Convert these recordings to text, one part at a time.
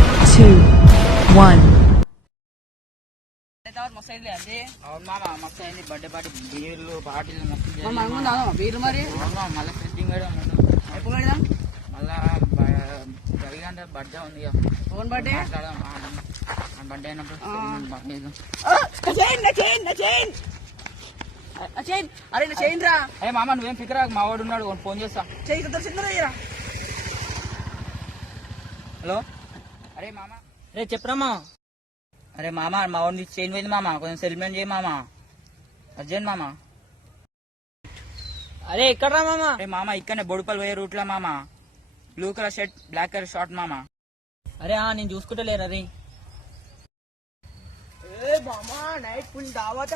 2, 1. మస్తు అయింది అది. అవును మామ మస్తు అయింది. బర్త్డే పార్టీ బీర్లు పార్టీలు మస్తు బీర్లు మరి మళ్ళీ ఫిట్టింగ్ కూడా ఎప్పుడు పెడదాం మళ్ళా జరిగంటే బర్త్డే ఉంది ఫోన్ బర్త్డే బర్త్డే అయినప్పుడు అరే నా చైన్ రా. ఏ మామ నువ్వేం ఫికరా మా వాడు ఉన్నాడు ఫోన్ చేస్తా. చెయ్యి చిందరా. హలో అరే మామ రే చెప్పరా మామ. అరే మామ మా వాడిని చైన్ పోయింది మామ, కొంచెం సెటిల్మెంట్ చేయి మామ, అర్జెంట్ మామ. అరే ఎక్కడరా మామ. అరే మామ ఇక్కడనే బొడుపల్ పోయే రూట్ లో మామ, blue colour shirt black colour short మామ. అరే నేను చూసుకుంటా లేరా రే. మామా నైట్ ఫుల్ దావత.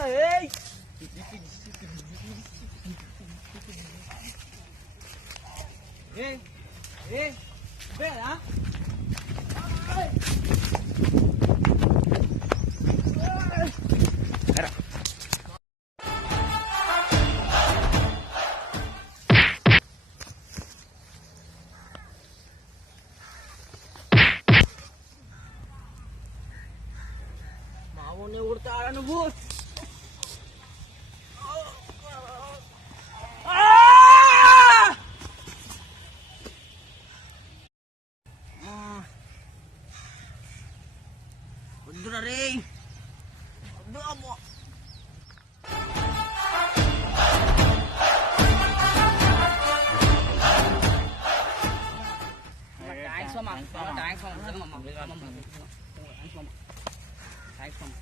మామూలు ఉడతారా నువ్వు. వద్దురా రే వద్దు అమ్మో. థ్యాంక్స్ మామ. థ్యాంక్స్ మామ.